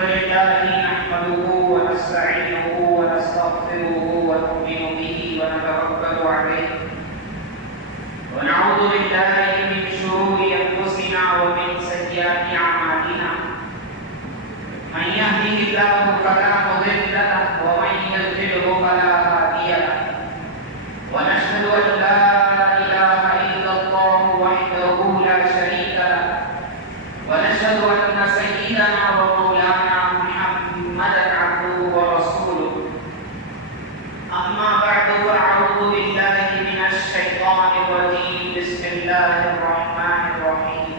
الحمد لله نحمده ونستعينه ونستغفره ونؤمن به ونتوكل عليه ونعوذ بالله من شرور أنفسنا ومن سيئات أعمالنا من يهده الله فلا مضل له ومن يضلل فلا هادي له ونشهد أن لا إله إلا الله وحده لا شريك له ونشهد أن سيدنا ومولانا محمدا عبده ورسوله أما بعد فأعوذ بالله من الشيطان الرجيم بسم الله الرحمن الرحيم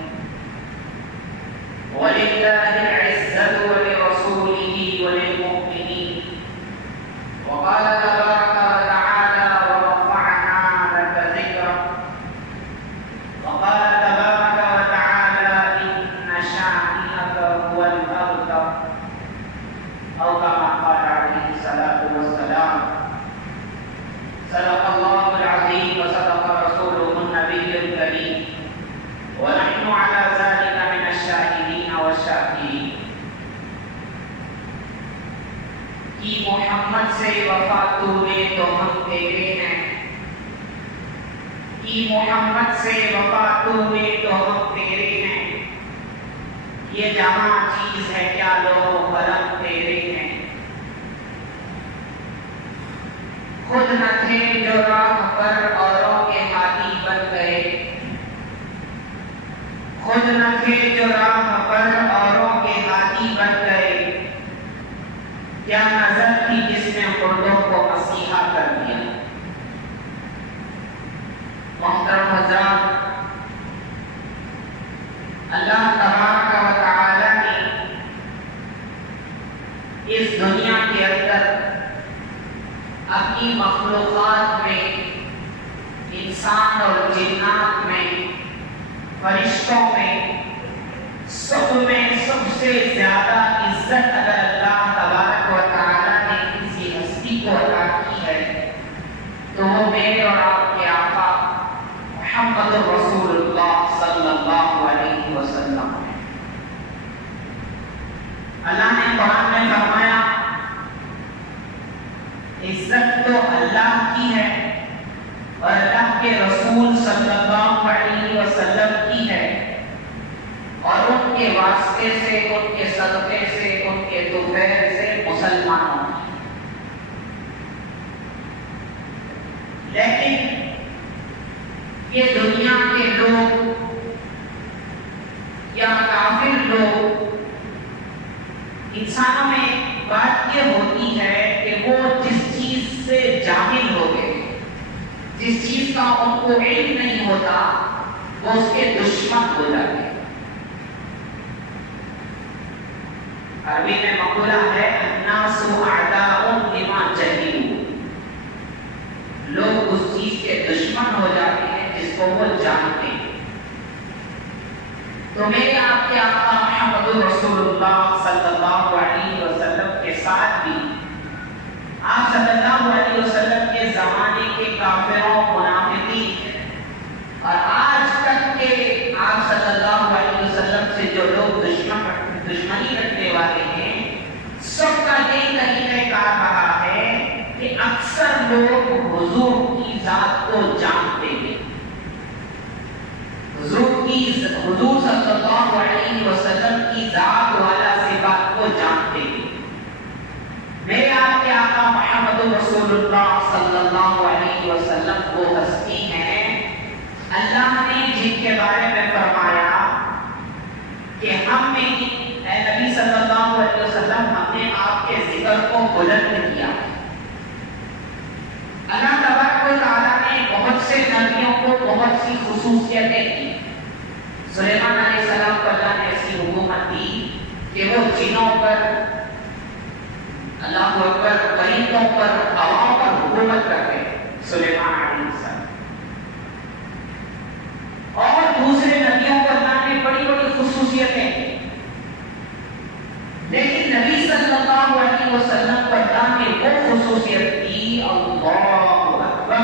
ولله العزة ولرسوله وللمؤمنين وقال تبارك وتعالى ورفعنا لك ذكرك وقال تبارك وتعالى إن شانئك هو الأبتر أو كما قال عليه الصلاة والسلام صدق الله العظيم وصدق رسوله النبي الكريم ونحن على ذلك من الشاهدين والشاكرين کہ محمد سے وفا تونے تو ہم تیرے ہیں کہ محمد سے وفا تونے تو ہم تیرے ہیں یہ جہاں چیز ہے کیا لو قلم تیرے ہیں خود نہ تھے جو راہ پر اوروں کے ہاتھی بن گئے خود نہ تھے جو راہ پر اوروں کے ہاتھی بن گئے کیا نظر تھی جس نے مردوں کو مسیحا کر دیا محترم حضرات اللہ تبارک و تعالی نے اس دنیا کے اندر اپنی مخلوقات میں انسان اور جنات میں فرشتوں میں سب سے زیادہ عزت اگر اللہ تبارک و تعالی نے کسی ہستی کو عطا کی ہے تو وہ میرے اور آپ کے آقا محمد رسول اللہ صلی اللہ علیہ وسلم ہے۔ اللہ نے قرآن میں فرمایا عزت تو اللہ کی ہے اور اللہ کے رسول صلی اللہ علیہ وسلم کی ہے اور ان کے واسطے سے ان کے صدقے سے ان کے دوپہر سے مسلمانوں کی، لیکن یہ دنیا کے لوگ یا کافر لوگ انسانوں میں بات یہ ہوتی ہے کہ وہ جس چیز سے جاہل ہو گئے جس چیز کا ان کو علم نہیں ہوتا وہ اس کے دشمن ہو جاتے ہیں۔ عربی میں مقولہ ہے الناس اعداء لما جہلوا، لوگ اس چیز کے دشمن ہو جاتے ہیں جس کو وہ جانتے ہیں۔ تو میرے آپ کے آقا محمد رسول اللہ صلی اللہ علیہ وسلم کے ساتھ بھی آپ صلی اللہ علیہ وسلم کے زمانے کے کافروں منافقین اور آج تک کے آپ صلی اللہ علیہ وسلم سے جو لوگ دشمنی رکھنے والے ہیں سب کا یہ طریقہ کار رہا ہے کہ اکثر لوگ حضور کی ذات کو جانتے ہیں، حضور صلی اللہ علیہ وسلم کی ذات والا صفات کو جانتے ہیں۔ میرے آپ کے آقا محمد رسول اللہ صلی اللہ علیہ وسلم وہ ہستی ہیں اللہ نے جن کے بارے میں فرمایا کہ ہم نے اے نبی صلی اللہ علیہ وسلم ہم نے آپ کے ذکر کو بلند کیا۔ اللہ تبارک و تعالیٰ نے بہت سے نبیوں کو بہت سی خصوصیتیں دی۔ سلیمان علیہ السلام کو اللہ نے ایسی حکومت دی کہ وہ جنوں پر اللہ اکبر پرندوں پر ہواؤں پر حکومت کرتے سلیمان علیہ السلام، اور دوسرے نبیوں کو اللہ نے بڑی بڑی خصوصیتیں دی، لیکن نبی صلی اللہ علیہ وسلم کو اللہ نے وہ خصوصیت دی اللہ اکبر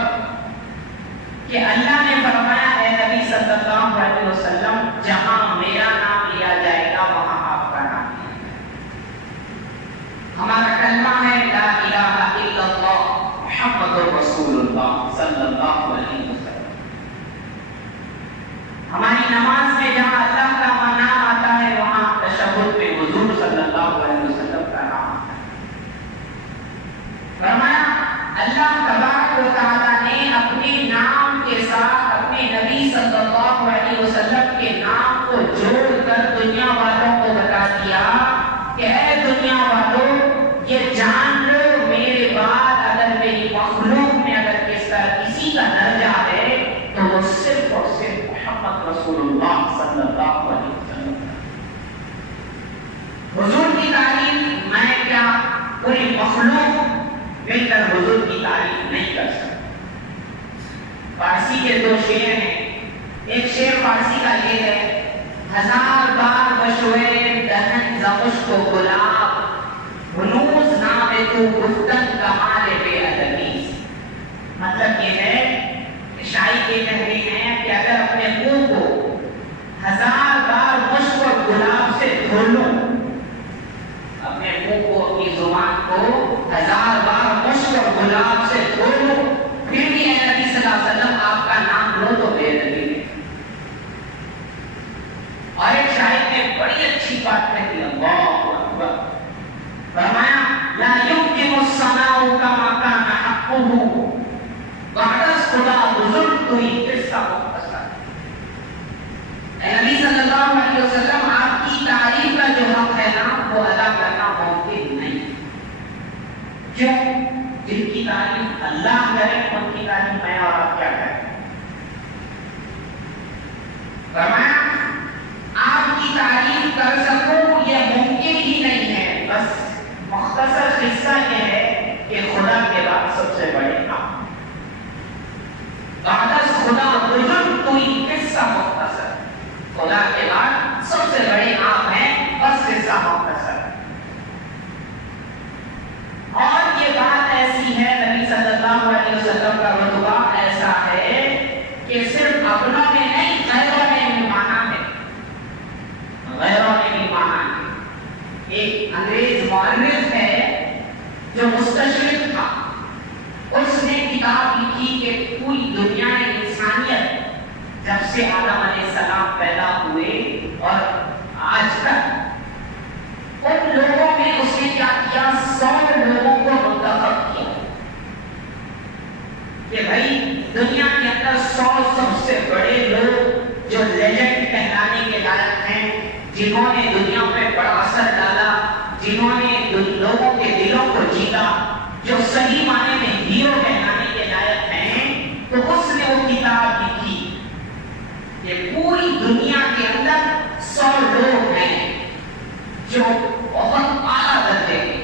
کہ اللہ نے فرمایا اے نبی صلی اللہ علیہ وسلم جہاں میرا نام لیا جائے گا وہاں آپ کا نام لیا جائے گا۔ ہمارا کلمہ ہے لا الہ الا اللہ محمد رسول اللہ صلی اللہ علیہ وسلم. ہماری نماز میں جہاں اللہ کا نام آتا ہے وہاں تشہد میں حضور صلی اللہ علیہ وسلم کا نام آتا ہے. فرمایا اللہ تبارک و تعالیٰ نے اپنے نام کے ساتھ اپنے نبی صلی اللہ علیہ وسلم کے نام کو جوڑ کر دنیا والوں کو بتا دیا کہ اے دنیا والوں یہ جان لو میرے بعد اگر میری مخلوق میں اگر کسی کا درجہ ہے تو وہ صرف اور صرف محمد رسول اللہ صلی اللہ علیہ وسلم. حضور کی تعریف میں کیا پوری مخلوق مل کر حضور کی تعریف نہیں کر سکتا. فارسی کے دو شعر ہیں. ایک شعر فارسی کا یہ ہے ہزار بار بشوے دہن زمشق و گلاب ہنوز نام تو گفتن کمال بے ادبی. مطلب یہ ہے کہ شاعر یہ کہہ رہے ہیں کہ اگر اپنے منہ کو ہزار بار مشق اور گلاب سے دھو لوں, اپنے منہ کو اپنی زبان کو ہزار بار مشق اور گلاب سے دھو لوں پھر بھی اے نبی صلی اللہ علیہ وسلم آپ کا نام لو تو بے ادبی ہے. اور ایک شاعر نے بڑی اچھی بات کہی اللہ اکبر. فرمایا لا يمكن الصناع كما كان حقه بعد خدا بزرگ تو ہی قصہ مختصر. اے نبی صلی اللہ علیہ وسلم آپ کی تعریف کا جو حق ہے نا وہ ادا کرنا ممکن نہیں. کیوں؟ جن کی تعریف اللہ کرے ان کی تعریف میں اور آپ کیا کریں. فرمایا آپ کی تعریف کر سکوں یہ ممکن ہی نہیں ہے. بس مختصر قصہ یہ ہے کہ خدا کے بعد سب سے بڑے کام بعد خدا بزرگ تو ہی قصہ مختصر. خدا کے بعد سب سے بڑے آپ ہیں بس قصہ مختصر. اور یہ بات ایسی ہے نبی صلی اللہ علیہ وسلم کا رتبہ ایسا ہے کہ صرف اپنوں میں نہیں غیروں نے بھی مانا ہے. غیروں نے بھی مانا ہے. ایک انگریز مورخ ہے جو مستشرق تھا, اس نے کتاب لکھی کہ پوری دنیا انسانیت جب سے آدم علیہ السلام پیدا ہوئے اور آج تک ان لوگوں میں اس نے کیا کیا 100 لوگوں کو منتخب کیا کہ بھائی دنیا کے اندر 100 سب سے بڑے لوگ جو لیجنڈ کہلانے کے لائق ہیں, جنہوں نے دنیا پہ بڑا اثر ڈالا, جنہوں نے لوگوں کے دلوں کو جیتا, جو صحیح معنی میں ہیرو کہلانے کے لائق ہیں. تو اس نے وہ کتاب لکھی کہ پوری دنیا کے اندر 100 لوگ ہیں جو بہت اعلیٰ درجے کے.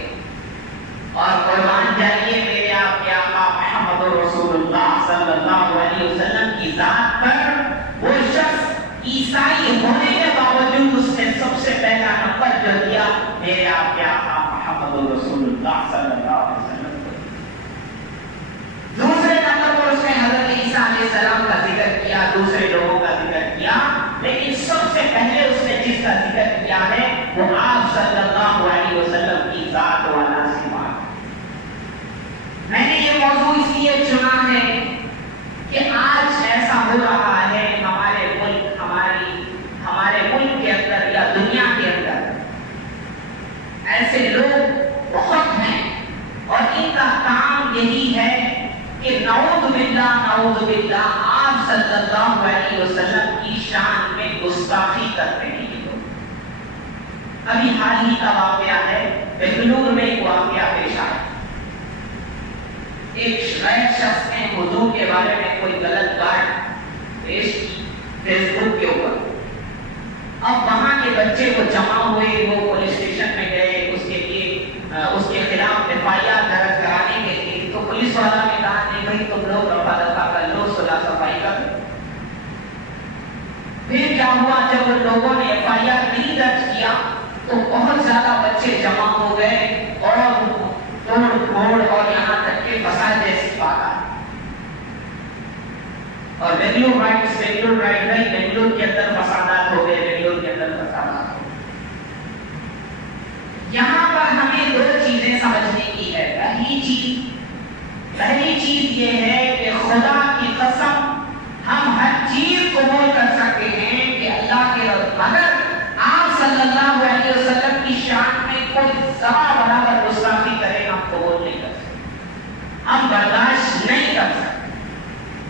اور قربان جائیے میرے آپ کے آقا محمد رسول اللہ صلی اللہ علیہ وسلم کی ذات پر وہ شخص عیسائی ہونے کے باوجود اس نے سب سے پہلا نمبر جو دیا میرے آپ کے آقا محمد رسول اللہ صلی اللہ علیہ وسلم کو. دوسرے نمبر پر اس نے حضرت عیسیٰ علیہ السلام کا ذکر کیا, دوسرے لوگوں کا ذکر کیا, لیکن سب سے پہلے اس نے جس کا ذکر کیا ہے وہ آپ صلی اللہ علیہ وسلم کی ذات والا صفات. میں نے یہ موضوع اس لیے چنا ہے کہ آج ایسا ہو رہا ہے ہمارے ملک کے اندر یا دنیا کے اندر ایسے لوگ بہت ہیں اور ان کا کام یہی ہے کہ نعوذ باللہ آپ صلی اللہ علیہ وسلم کی شان میں گستاخی کرتے ہیں یہ لوگ. ابھی حال ہی کا واقعہ ہے, بنگلور میں ایک واقعہ پیش آیا. ایک غیر شخص نے حضور کے بارے میں کوئی غلط بات پیش کی فیس بک کے اوپر. اب وہاں کے بچے وہ جمع ہوئے, وہ پولیس اسٹیشن میں گئے اس کے لیے اس کے خلاف FIR درج کرانے کے لیے. تو پولیس والا نے کہا نہیں بھائی تم لوگ رفع دفع کر لو, صلح صفائی کر لو. پھر کیا ہوا, جب ان لوگوں نے FIR نہیں درج کیا تو بہت زیادہ بچے جمع ہو گئے اور توڑ پھوڑ اور یہاں تک کہ فساد جیسی بات آئی. اور بنگلور رائٹ نہیں, بنگلور کے اندر فسادات ہو گئے, بنگلور کے اندر فسادات ہو گئے. یہاں پر ہمیں دو چیزیں پہلی چیز یہ ہے کہ خدا کی قسم ہم ہر چیز قبول کر سکتے ہیں کہ اللہ کے مگر آپ صلی اللہ علیہ وسلم کی شان میں کوئی ذرا برابر گستاخی کرے ہم قبول نہیں کر سکتے، ہم برداشت نہیں کر سکتے۔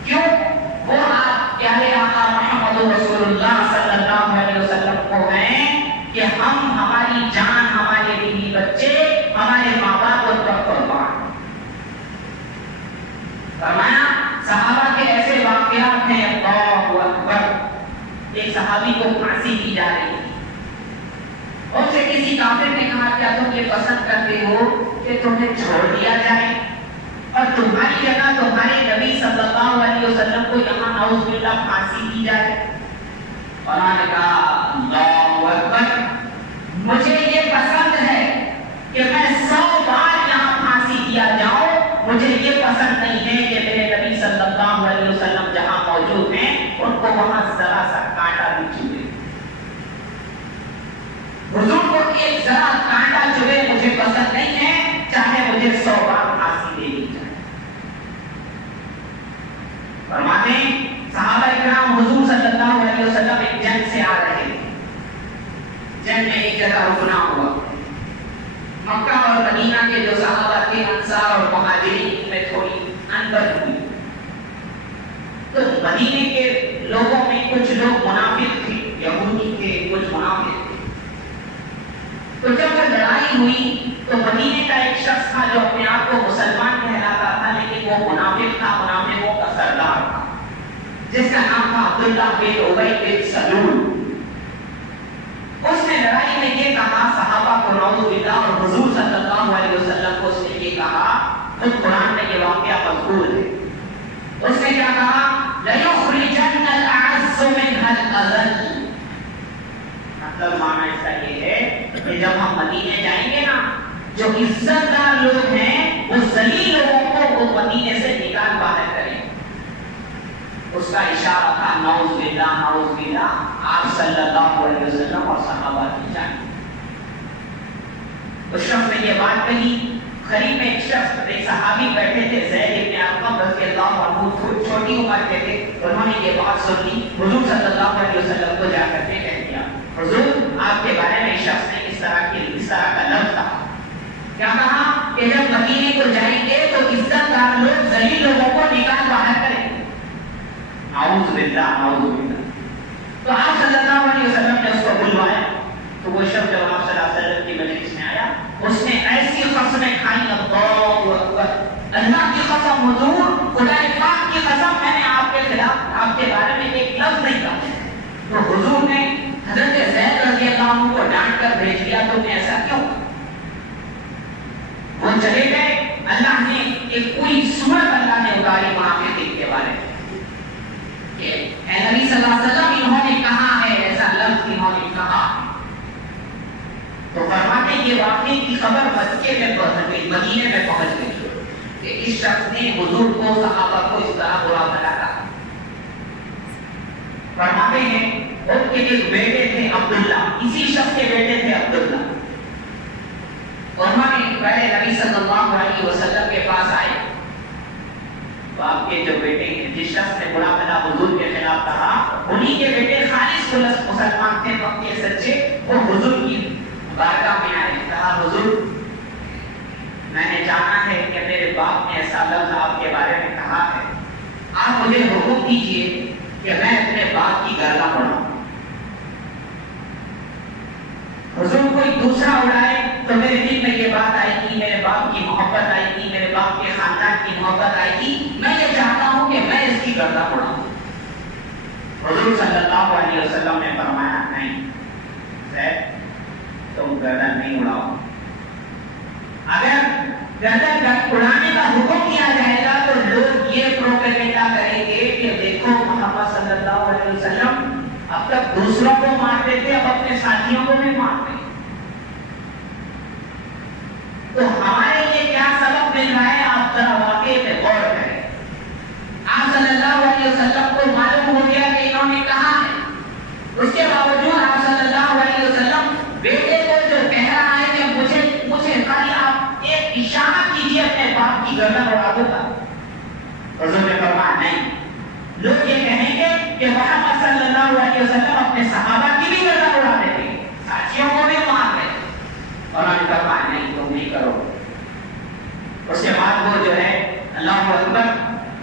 کیوں؟ وہ آپ پیارے آقا محمد رسول اللہ صلی اللہ علیہ وسلم کو ہیں کہ ہم ہماری جان، ہمارے بیوی بچے، ہمارے ماں باپ اور پر قربان۔ فرمایا صحابہ کے ایسے واقعات ہیں، اللہ اکبر، ایک صحابی کو پھانسی دی جا رہی تھی، اور سے کسی کافر نے کہا کیا تم یہ پسند کرتے ہو کہ تمہیں چھوڑ دیا جائے اور تمہاری جگہ تمہارے نبی صلی اللہ علیہ وسلم کو یہاں نعوذ باللہ پھانسی دی جائے؟ اور انہوں نے کہا اللہ اکبر، مجھے یہ پسند ہے کہ میں 100 بار یہاں پھانسی دیا جاؤں، مجھے یہ پسند نہیں ہے کہ میرے نبی صلی اللہ علیہ وسلم جہاں موجود ہیں ان کو وہاں ذرا سا کانٹا بھی چبھے، حضور کو ایک ذرا کانٹا چبھے مجھے پسند نہیں ہے، چاہے مجھے 100 بار پھانسی دے دی جائے۔ فرماتے ہیں صحابہ کرام حضور صلی اللہ علیہ وسلم ایک جنگ سے آ رہے تھے، جنگ میں ایک جگہ رکنا ہوا، مکہ اور مدینہ کے جو صحابہ تھے انصار اور مہاجرین میں تھوڑی انبر ہوئی، تو مدینے کے لوگوں میں کچھ لوگ منافق تھے، یہودی تھے، کچھ منافق تھے۔ تو جب وہ لڑائی ہوئی تو مدینے کا ایک شخص تھا جو اپنے آپ کو مسلمان کہلاتا تھا لیکن وہ منافق تھا، منافقوں کا سردار تھا، جس کا نام تھا عبداللہ بن ابی بن سلول۔ اس نے لڑائی میں یہ کہا صحابہ کو نعوذ باللہ اور حضور صلی اللہ علیہ وسلم کو اس نے یہ کہا، خود قرآن میں یہ واقعہ مذکور ہے، اس نے کیا کہا لَيُخْرِجَنَّ الْأَعَزُّ مِنْهَا الْأَذَلُّ۔ مطلب معنی اس کا یہ ہے کہ جب ہم مدینے جائیں گے نا، جو عزت دار لوگ ہیں وہ ذلیل لوگوں کو وہ مدینے سے نکال باہر کریں۔ اس کا اشارہ تھا نعوذ باللہ، نعوذ باللہ، آپ صلی اللہ علیہ وسلم اور صحابہ کی جانب۔ اس شخص نے یہ بات کہی، قریب میں ایک شخص، ایک صحابی بیٹھے تھے زید بن ارقم رضی اللہ عنہ، چھوٹی عمر کے تھے، انہوں نے یہ بات سن لی، حضور صلی اللہ علیہ وسلم کو جا کر کے کہہ دیا حضور آپ کے بارے میں شخص نے اس طرح کا لفظ کہا۔ کیا کہا کہ جب مدینے کو جائیں گے تو عزت دار لوگ ذلیل لوگوں کو نکال باہر کریں گے۔ نعوذ باللہ، نعوذ باللہ۔ تو آپ صلی اللہ علیہ وسلم نے اس کو بلوایا، تو وہ شخص جب آپ صلی اللہ علیہ وسلم کی مجلس میں آیا، اس نے ایسی قسمیں کھائی، اللہ اکبر، اللہ کی قسم حضور، خدا پاک کی قسم، میں نے آپ کے خلاف، آپ کے بارے میں ایک لفظ نہیں کہا۔ تو حضور نے حضرت زید رضی اللہ عنہ کو ڈانٹ کر بھیج دیا، تم نے ایسا کیوں؟ وہ چلے گئے، اللہ نے ایک پوری سورت اللہ نے اتاری منافقین کے بارے میں کہ اے نبی صلی اللہ علیہ وسلم انہوں نے کہا ہے، ایسا لفظ انہوں نے کہا۔ تو فرماتے یہ واقعے کی خبر مکے میں پہنچ گئی، مدینے میں پہنچ گئی کہ اس شخص نے حضور کو، صحابہ کو اس طرح برا بھلا کہا۔ فرماتے ہیں ان کے ایک بیٹے تھے عبداللہ، اسی شخص کے بیٹے تھے عبداللہ، انہوں نے پہلے نبی صلی اللہ علیہ وسلم کے پاس آئے، تو آپ کے جو بیٹے ہیں، جس شخص نے برا بھلا حضور کے خلاف کہا، انہی کے بیٹے خالص مسلمان تھے، پکے سچے، وہ حضور کی بارگاہ میں آئے، کہا حضور میں نے جانا ہے کہ میرے باپ نے ایسا لفظ آپ کے بارے میں کہا ہے، آپ مجھے حکم دیجئے کہ میں اپنے باپ کی گردن اڑاؤں۔ حضور کوئی دوسرا اڑائے تو میرے دل میں یہ بات آئے گی، میرے باپ کی محبت آئے گی، میرے باپ کے خاندان کی محبت آئے گی، میں یہ چاہتا ہوں کہ میں اس کی گردن اڑاؤں۔ حضور صلی اللہ علیہ وسلم نے فرمایا نہیں زید، تم گردن نہیں اڑاؤ، اگر گردن اڑانے کا حکم دیا جائے گا تو لوگ یہ پروپیگنڈا کریں گے کہ دیکھو محمد صلی اللہ علیہ وسلم اب تک دوسروں کو مارتے تھے، اب اپنے ساتھیوں کو بھی مارتے ہیں۔ تو ہمارے لیے کیا سبق مل رہا ہے، آپ ذرا واقعے پہ غور کریں۔ آپ صلی اللہ علیہ وسلم کو معلوم ہو گیا کہ انہوں نے کہا ہے، اس کے باوجود آپ صلی اللہ علیہ وسلم بیٹے کو جو کہہ رہا ہے کہ مجھے خالی آپ ایک اشارہ کیجیے اپنے باپ کی گردن اڑا دوں گا، علیہ وسلم اپنے صحابہ کی بھی گردن اڑا دیتے، ساتھیوں کو بھی مار رہے، اور انہوں نے کہا نہیں تم نہیں کرو۔ اس کے بعد وہ جو ہے اللہ اکبر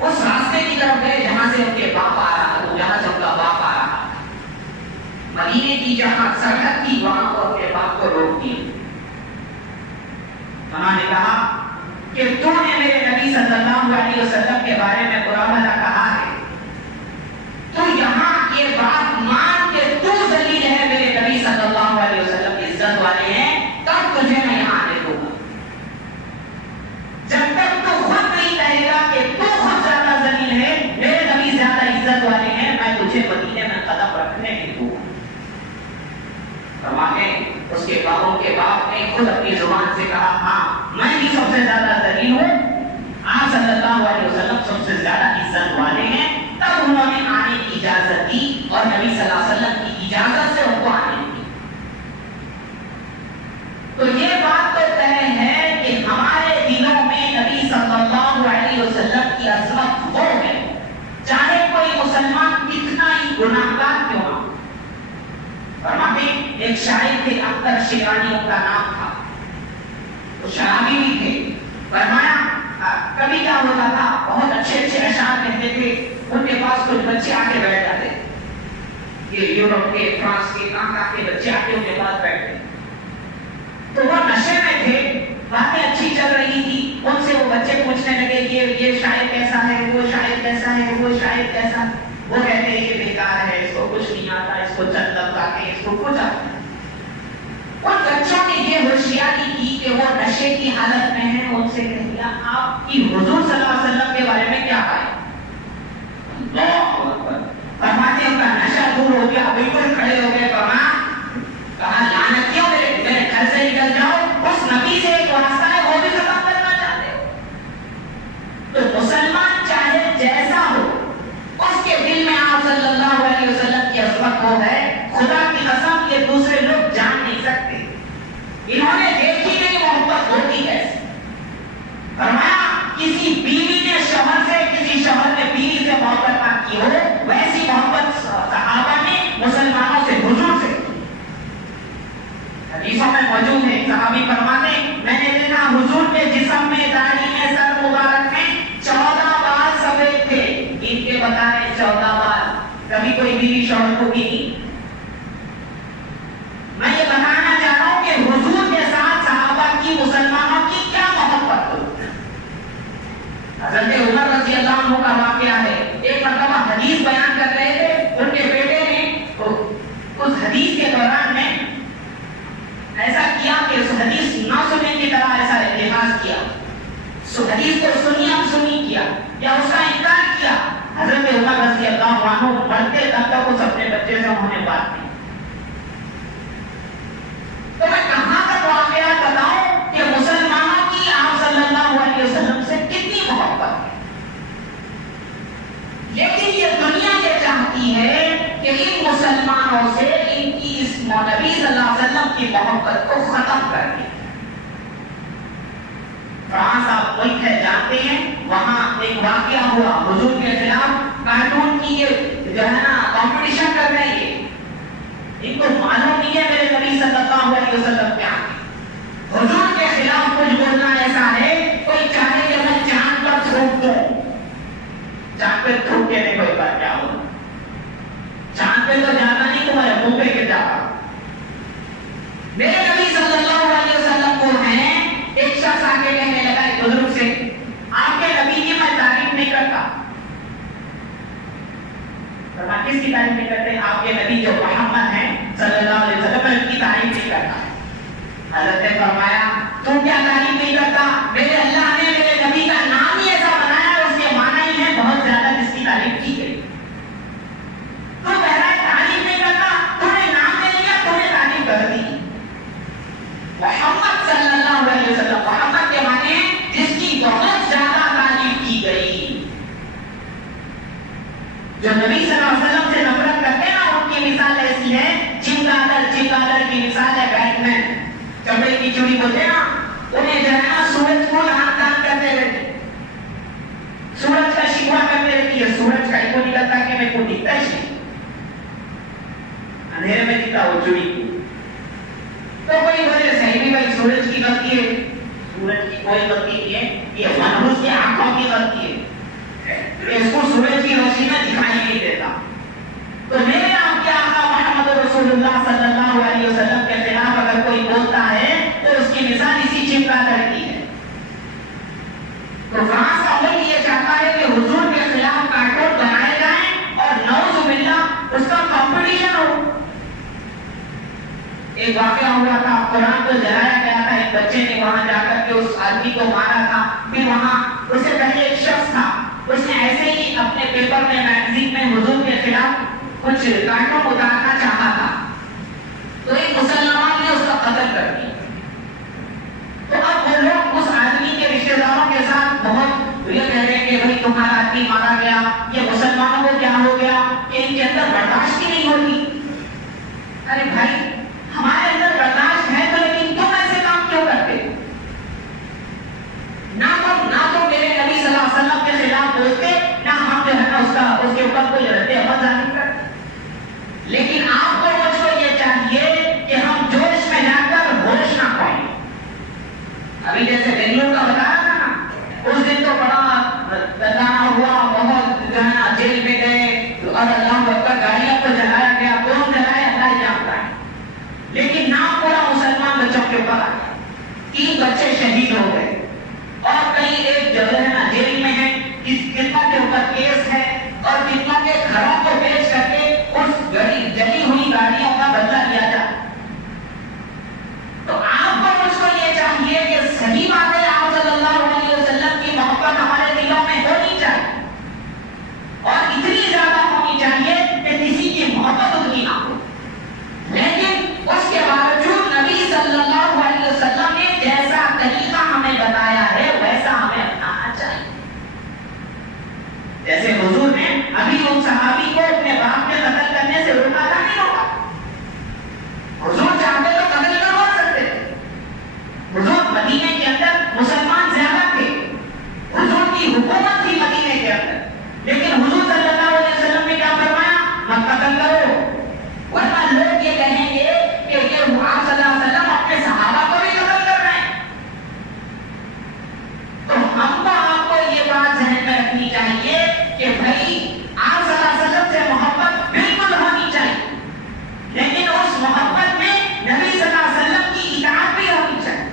اس راستے کی طرف گئے جہاں سے ان کے باپ آ رہا تھا، جہاں سے ان کا باپ آ رہا تھا، مدینے کی جہاں سرحد تھی وہاں وہ اپنے باپ کو روک دیا۔ انہوں نے کہا کہ تو نے میرے نبی صلی اللہ علیہ وسلم کے بارے میں برا بھلا کہا ہے، تو یہاں یہ بات مان کے تو ذلیل ہے، میرے نبی صلی اللہ علیہ وسلم عزت والے ہیں، تب تجھے میں یہاں آنے دوں گا۔ جب تک تو خود نہیں کہے گا کہ تو خود زیادہ ذلیل ہے، میرے نبی زیادہ عزت والے ہیں، میں تجھے مدینے میں قدم رکھنے نہیں دوں گا۔ فرماتے اس کے باپ نے خود اپنی زبان سے کہا ہاں میں بھی سب سے زیادہ ذلیل ہوں، آپ صلی اللہ علیہ وسلم سب سے زیادہ عزت والے ہیں۔ تب انہوں نے آنے کی اجازت دی اور نبی صلی اللہ علیہ وسلم کی اجازت سے ان کو آنے دی۔ تو یہ بات تو طے ہے کہ ہمارے دلوں میں نبی صلی اللہ علیہ وسلم کی عظمت ہو ہے، چاہے کوئی مسلمان کتنا ہی گناہگار کیوں نہ۔ فرماتے ایک شاعر تھے اختر شیرانی ان کا نام تھا، وہ شرابی بھی تھے۔ فرمایا کبھی کیا ہوتا تھا، بہت اچھے اچھے اشعار کہتے تھے، ان کے پاس کچھ بچے آ کے بیٹھ جاتے، یہ یورپ کے فرانس کے کہاں کے بچے آ کے ان کے پاس بیٹھتے، تو وہ نشے میں تھے، باتیں اچھی چل رہی تھی، ان سے وہ بچے پوچھنے لگے کہ یہ شاعر کیسا ہے، وہ شاعر کیسا ہے، وہ شاعر کیسا، وہ کہتے ہیں یہ بیکار ہے، اس کو کچھ نہیں آتا، اس کو چند لفظ آتے ہیں، اس کو کچھ آتا ہے۔ ان بچوں نے یہ ہوشیاری کی کہ وہ نشے کی حالت میں ہیں، ان سے کہہ دیا آپ کی حضور صلی اللہ علیہ وسلم کے بارے میں کیا ہے؟ اللہ اکبر۔ فرماتے ان کا نشہ دور ہو گیا، بالکل کھڑے ہو گئے، کہا لعنتیوں میرے گھر سے نکل جاؤ، اس نبی سے ایک واسطہ ہے وہ بھی ختم کرنا چاہتے ہو۔ تو مسلمان چاہے جیسا ہو، اس کے دل میں آپ صلی اللہ علیہ وسلم کی عظمت ہو ہے، خدا کی قسم یہ دوسرے لوگ جان نہیں سکتے، انہوں نے دیکھی نہیں محبت ہوتی کیسے۔ فرمایا کسی بیوی نے شوہر سے، کسی شوہر نے بیوی سے محبت نہ کی ہو، ویسی محبت صحابہ نے مسلمانوں سے حضور سے۔ حدیثوں میں موجود ہے، صحابی فرماتے میں نے دیکھا حضور کے جسم میں، داڑھی میں، سر مبارک میں 14 بال سفید تھے، ان کے بتا رہے 14 بال، کبھی کوئی بیوی شوہر کو بھی نہیں۔ میں یہ بتانا چاہ رہا ہوں کہ حضور کے ساتھ صحابہ کی، مسلمانوں کی کیا محبت ہو۔ حضرت عمر رضی اللہ عنہ کا واقعہ ہے، ایک مرتبہ حدیث بیان کر رہے تھے، ان کے بیٹے نے اس حدیث کے دوران میں ایسا کیا کہ اس حدیث نہ سننے کی طرح ایسا لحاظ کیا، اس حدیث کو سنی کیا یا اس کا انکار کیا۔ حضرت عمر رضی اللہ عنہ بڑھتے تب تک اس اپنے بچے سے انہوں نے بات کی۔ تو میں کہاں تک واقعات بتاؤں کہ مسلمانوں کی آپ صلی اللہ علیہ وسلم سے کتنی محبت ہے، لیکن یہ دنیا یہ چاہتی ہے کہ ان مسلمانوں سے ان کی اس نبی صلی اللہ علیہ وسلم کی محبت کو ختم کر دیں۔ فرانس آپ ملک ہے جانتے ہیں، وہاں ایک واقعہ ہوا، حضور کے خلاف کارٹون کی یہ جو ہے نا کمپٹیشن کر رہے ہیں، ان کو معلوم نہیں ہے میرے نبی صلی اللہ علیہ وسلم کیا ہے، حضور کے خلاف کچھ بولنا ایسا ہے کوئی چاہے کہ میں چاند پر تھوک دوں، چاند پہ تھوک کے نہیں کوئی بات کیا ہو، چاند پہ تو جانا نہیں، تمہارے منہ پہ گر جاتا۔ میرے نبی صلی اللہ علیہ وسلم کو ہیں، ایک شخص آ کے کہنے لگا ایک بزرگ سے، آپ کے نبی کی میں تعریف نہیں کرتا۔ کس کی تعریف نہیں کرتے؟ آپ کے نبی جو محمد ہیں صلی اللہ علیہ وسلم، میں ان کی تعریف نہیں کرتا۔ حضرت نے فرمایا تو کیا تعریف نہیں کرتا؟ میرے اللہ نے میرے نبی کا نام ہی ایسا بنایا ہے، اس کے معنی ہی ہے بہت زیادہ جس کی تعریف کی گئی۔ تو کہہ رہا ہے تعریف نہیں کرتا، تو نے نام لے لیا، تو نے تعریف کر دی۔ محمد صلی اللہ علیہ وسلم، محمد کے معنی جس کی بہت زیادہ تعریف کی گئی۔ جو نبی صلی اللہ علیہ وسلم سے نفرت کرتے ہیں نا، ان کی مثال ایسی ہے، چمگادڑ کی مثال ہے، بیٹ مین، چمڑے کی چوڑی بولتے ہیں نا، انہیں جو ہے نا سورج کو ہاتھ دان کرتے رہتے، سورج کا شکوہ کرتے رہتی ہے، سورج کا ایک کو نکلتا کہ میں کو دکھتا ہی نہیں۔ اندھیرے میں دکھتا وہ چوری کی. تو کوئی بولے صحیح بھی بھائی سورج کی غلطی ہے. سورج کی کوئی غلطی نہیں ہے, یہ منحوس کی آنکھوں کی غلطی ہے, اس کو سورج کی روشنی میں دکھائی نہیں دیتا. تو میرے آپ کے آقا محمد رسول اللہ صلی اللہ علیہ وسلم کے خلاف اگر کوئی بولتا ہے تو اس کی مثال اسی چپکا لڑکی ہے. تو فرانس کا ملک یہ چاہتا ہے کہ حضور کے خلاف کارٹون بنائے جائیں اور نعوذ باللہ اس کا کمپٹیشن ہو. ایک واقعہ ہوا تھا, قرآن کو جلایا گیا تھا, ایک بچے نے وہاں جا کر کے اس آدمی کو مارا تھا. پھر وہاں اس سے پہلے ایک شخص تھا, اس نے ایسے ہی اپنے پیپر میں میگزین میں حضور کے خلاف کچھ کارٹون اتارنا چاہا تھا, تو ایک مسلمان نے اس کا قتل کر دیا. تو اب وہ لوگ اس آدمی کے رشتہ داروں کے ساتھ بہت یہ کہہ رہے ہیں کہ بھائی تمہارا آدمی مارا گیا, یہ مسلمانوں کو کیا ہو گیا, کہ ان کے اندر برداشت ہی نہیں ہوتی. ارے بھائی ہمارے اندر برداشت ہے تو لیکن تم ایسے کام کیوں کرتے؟ نہ تو میرے نبی صلی اللہ علیہ وسلم کے خلاف بولتے, نہ ہم جو ہے نا اس کے اوپر کوئی رد عمل ظاہر کرتے. لیکن آپ کو مجھ کو یہ چاہیے کہ ہم جوش میں جا کر ہوش نہ کھوئیں. ابھی جیسے بنگلور کا بتایا تھا نا, اس دن تو بڑا تنانا ہوا, بہت جو ہے نا جیل میں گئے اور اللہ اکبر گاڑیوں کو جلایا گیا. کون جلائے اللہ جانتا ہے, لیکن نام پورا مسلمان بچوں کے اوپر آ گیا. 3 بچے شہید ہو گئے اور کئی ایک جگہ ہے نا جیل میں ہے, کتنوں کے اوپر کیس ہے اور کتنوں کے گھروں کو بیچ کر کے اس جلی ہوئی گاڑیوں کا بدلہ لیا جائے. تو آپ کو مجھ کو یہ چاہیے کہ صحیح بات ہے, آپ صلی اللہ علیہ وسلم کی محبت ہمارے دلوں میں ہونی چاہیے اور اتنی زیادہ ہونی چاہیے کہ کسی کی محبت اتنی نہ ہو. لیکن اس کے باوجود نبی صلی اللہ علیہ وسلم نے جیسا طریقہ ہمیں بتایا ہے ویسا ہمیں اپنانا چاہیے. جیسے حضور نے ابھی ان صحابی کو اپنے باپ کے قتل کرنے سے روکا تھا, نہیں روکا. حضور چاہتے تو قتل کروا سکتے تھے. حضور مدینے کے اندر مسلمان زیادہ تھے, حضور کی حکومت تھی مدینے کے اندر, لیکن حضور صلی اللہ علیہ وسلم نے کیا فرمایا, مت قتل کرو, ورنہ لوگ یہ کہیں گے کہ یہ آپ صلی اللہ علیہ وسلم اپنے صحابہ کو بھی قتل کر رہے ہیں. تو ہم کو آپ کو یہ بات ذہن میں رکھنی چاہیے کہ بھائی آپ صلی اللہ علیہ وسلم سے محبت بالکل ہونی چاہیے, لیکن اس محبت میں نبی صلی اللہ علیہ وسلم کی اطاعت بھی ہونی چاہیے.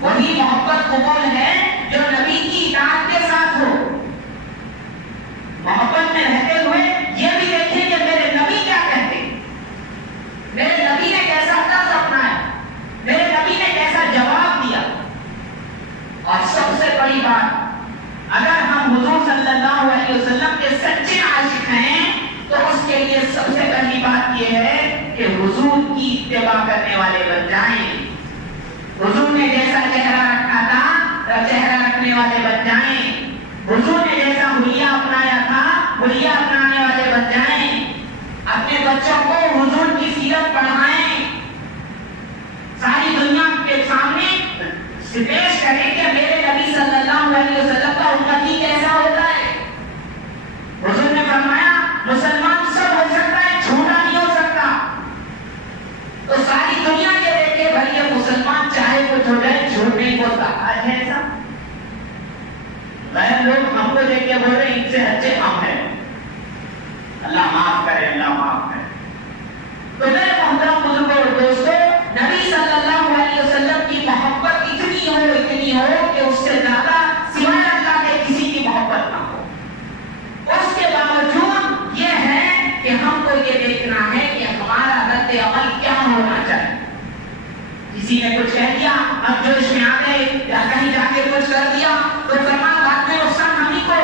وہی محبت قبول ہے جو نبی کی اطاعت کے ساتھ ہو. محبت میں رہتے ہوئے یہ بھی دیکھیں کہ میرے نبی کیا کہتے ہیں, میرے نبی نے کیسا طرز اپنایا, میرے نبی نے کیسا جواب دیا. اور سب سے بڑی بات, اگر ہم حضور صلی اللہ علیہ وسلم کے سچے عاشق ہیں تو اس کے لیے سب سے پہلی بات یہ ہے کہ حضور کی اتباع کرنے والے بن جائیں. حضور نے جیسا چہرہ رکھا تھا چہرہ رکھنے والے بن جائیں. حضور نے جیسا حلیہ اپنایا تھا حلیہ اپنانے والے بن جائیں. اپنے بچوں کو حضور کی سیرت پڑھائیں, ساری دنیا کے سامنے پیش کریں کہ میرے نبی صلی اللہ علیہ وسلم کا امتی کیسا ہوتا ہے. حضور نے فرمایا مسلمان سب ہو سکتا ہے, جھوٹا نہیں ہو سکتا. تو ساری دنیا کے دیکھے بھائی یہ مسلمان چاہے کچھ ہو جائے جھوٹ نہیں بولتا. آج ہے ایسا, غیر لوگ ہم کو دیکھ کے بول رہے ہیں ان سے اچھے ہم ہیں. اللہ معاف کرے, اللہ معاف کرے. تو میرے محترم بزرگوں اور دوستوں, نبی صلی اللہ علیہ وسلم کی محبت اتنی ہو کہ اس سے زیادہ سوائے اللہ کے کسی کی محبت نہ ہو. اس کے باوجود یہ ہے کہ ہم کو یہ دیکھنا ہے کہ ہمارا رد عمل کیا ہونا چاہیے. کسی نے کچھ کہہ دیا, اب جو اس میں آ گئے یا کہیں جا کے کچھ کر دیا تو فرمان بعد میں نقصان ہم ہی کو.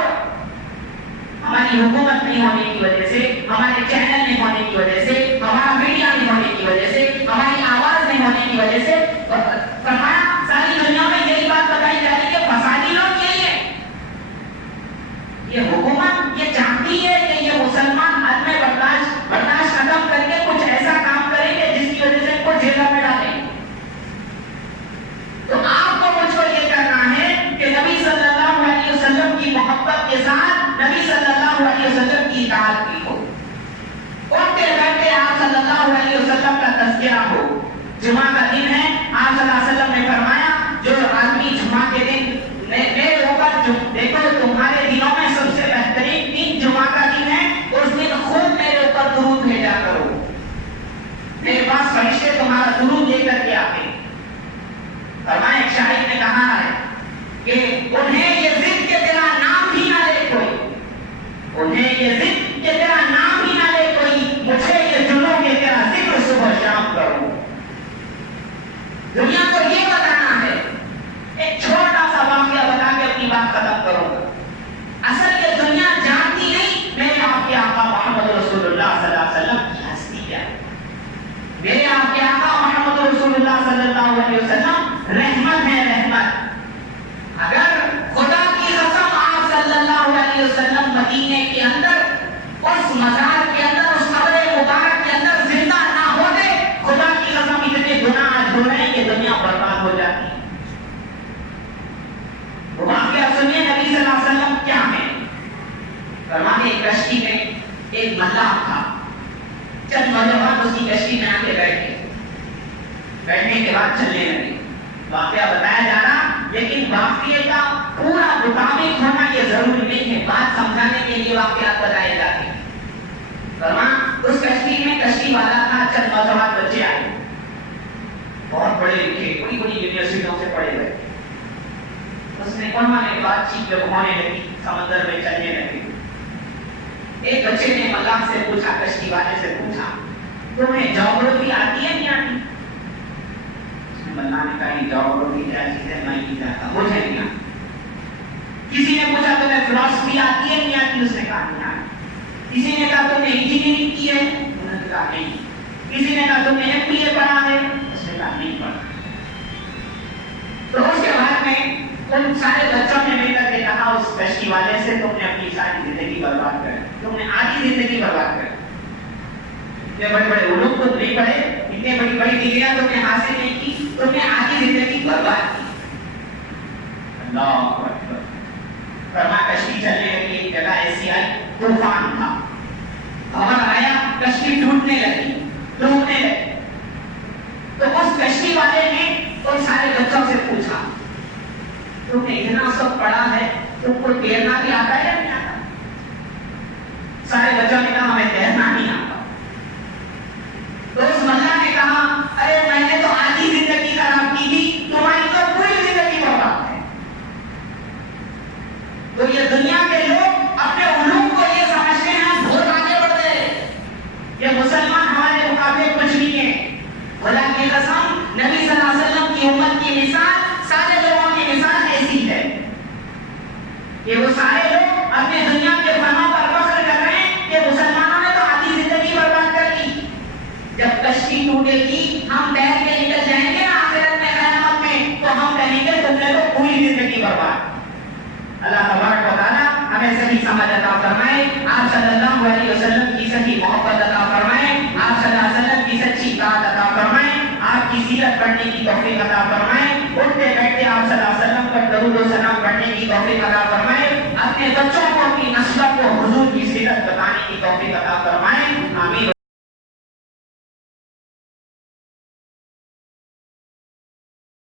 ہماری حکومت نہیں ہونے کی وجہ سے, ہمارے چینل نہیں ہونے کی وجہ سے, ہمارا میڈیا نہیں ہونے کی وجہ سے, ہماری آواز نہیں ہونے کی وجہ سے, فرمایا ساری دنیا میں یہی بات بتائی جا رہی ہے فسادی لوگ یہی ہے. یہ حکومت یہ چاہتی ہے کہ یہ مسلمان حد میں برداشت ختم کر کے کچھ ایسا کام کریں گے جس کی وجہ سے ان کو جیلوں میں ڈالیں. تو آپ کو مجھ کو یہ کرنا ہے کہ نبی صلی اللہ علیہ وسلم کی محبت کے ساتھ نبی صلی اللہ علیہ وسلم کی اطاعت کی ہو. اٹھتے تذکرہ ہو. جمعہ کا دن ہے. آپ صلی اللہ علیہ وسلم نے فرمایا جو آدمی جمعہ کے دن میرے اوپر دیکھو تمہارے دنوں میں سب سے بہترین دن جمعہ کا دن ہے, اس دن خود میرے اوپر درود بھیجا کرو. میرے پاس فرشتے تمہارا درود لے کر کے آتے. فرمایا ایک شاعر نے کہا ہے کہ انہیں یہ ضد کہ تیرا نام ہی نہ لے کوئی, انہیں یہ ضد کہ تیرا نام ہی نہ لے کوئی, مجھے یہ جنوں کہ تیرا ذکر صبح شام کروں. دنیا کو یہ بتانا ہے, ایک چھوٹا سا واقعہ بتا کے اپنی بات ختم کروں گا. اصل یہ دنیا جانتی نہیں میرے آپ کے آقا محمد رسول اللہ صلی اللہ علیہ وسلم کی ہستی کیا ہے. میرے آپ کے آقا محمد رسول اللہ صلی اللہ علیہ وسلم رحمت ہے, رحمت. اگر خدا کی قسم آپ صلی اللہ علیہ وسلم مدینے کے اندر اس مزار کے اندر اس قبر مبارک کے اندر زندہ نہ ہوتے, خدا کی قسم اتنے گناہ آج ہو رہے ہیں کہ دنیا برباد ہو جاتی. وہ واقعہ سنیے نبی صلی اللہ علیہ وسلم کیا ہے. فرماتے ایک کشتی میں ایک ملاح تھا. چند نوجوان اس کی کشتی میں آ کے بیٹھے, بیٹھنے کے بعد چلنے لگے. واقعہ بتایا جا رہا, لیکن واقعے کا پورا مطابق ہونا یہ ضروری نہیں ہے, بات سمجھانے کے لیے واقعات بتائے جاتے ہیں. اس کشتی میں کشتی والا تھا, چند نوجوان بچے آئے, بہت پڑھے لکھے, بڑی بڑی یونیورسٹیوں سے پڑھے ہوئے. اس نے انہوں بات چیت جب ہونے لگی, سمندر میں چلنے لگے. ایک بچے نے ملاح سے پوچھا, کشتی والے سے پوچھا, تمہیں جغرافی آتی ہے نہیں آتی؟ ملاح نے کہا یہ جغرافی کیا چیز ہے, میں نہیں جانتا, مجھے نہیں آتی. کسی نے پوچھا تمہیں فلسفی آتی ہے نہیں آتی؟ اس نے کہا نہیں آتی. کسی نے کہا تم نے انجینئرنگ کی ہے؟ انہوں نے کہا نہیں. کسی نے کہا تم نے MBA پڑھا ہے؟ اس نے کہا نہیں پڑھا. تو اس کے بعد میں ان سارے بچوں نے مل کر کے کہا اس کشتی والے سے, تم نے اپنی ساری زندگی برباد کر, تم نے آدھی زندگی برباد کر. اتنے بڑے بڑے علوم تو نہیں پڑھے, اتنے بڑی بڑی ڈگریاں تم نے حاصل نہیں کی, تم نے آدھی زندگی برباد کی. اللہ اکبر. فرمایا کشتی چلنے لگی, ایک جگہ ایسی آئی, طوفان تھا, خبر آیا, کشتی ٹوٹنے لگی, ڈوبنے لگی. تو اس کشتی والے نے ان سارے بچوں سے پوچھا, تم نے اتنا سب پڑھا ہے, تم کو تیرنا بھی آتا ہے یا نہیں آتا؟ سارے بچوں نے کہا ہمیں تیرنا نہیں آتا. تو اس ملاح نے کہا ارے میں نے تو آدھی زندگی خراب کی تھی, تمہاری تو پوری زندگی برباد ہے. تو یہ دنیا کے لوگ اپنے علوم کو یہ سمجھتے ہیں بہت آگے بڑھتے ہیں, یہ مسلمان ہمارے مقابلے کچھ نہیں ہے. خدا کی قسم نبی صلی اللہ علیہ وسلم کی امت کی مثال سارے لوگوں کی مثال ایسی ہے کہ وہ سارے لوگ اپنے دنیا کے فنوں پر فخر کر رہے ہیں کہ مسلمانوں نے تو آدھی زندگی برباد کر لی. جب کشتی ٹوٹے گی, ہم تیر کے نکل جائیں گے نا آخرت میں قیامت میں, تو ہم کہیں گے تم نے تو پوری زندگی برباد. اللہ تبارک و تعالی ہمیں صحیح سمجھ عطا فرمائے, آپ صلی اللہ علیہ وسلم کی صحیح محبت عطا فرمائے, آپ صلی اللہ علیہ وسلم کی سچی اطاعت عطا فرمائے, آپ کی سیرت پڑھنے کی توفیق عطا فرمائے, اٹھتے بیٹھتے آپ صلی اللہ علیہ وسلم پر درود و سلام پڑھنے کی توفیق عطا فرمائے, اپنے بچوں کو اپنی نسلوں کو حضور کی سیرت بتانے کی توفیق عطا فرمائے. آمین.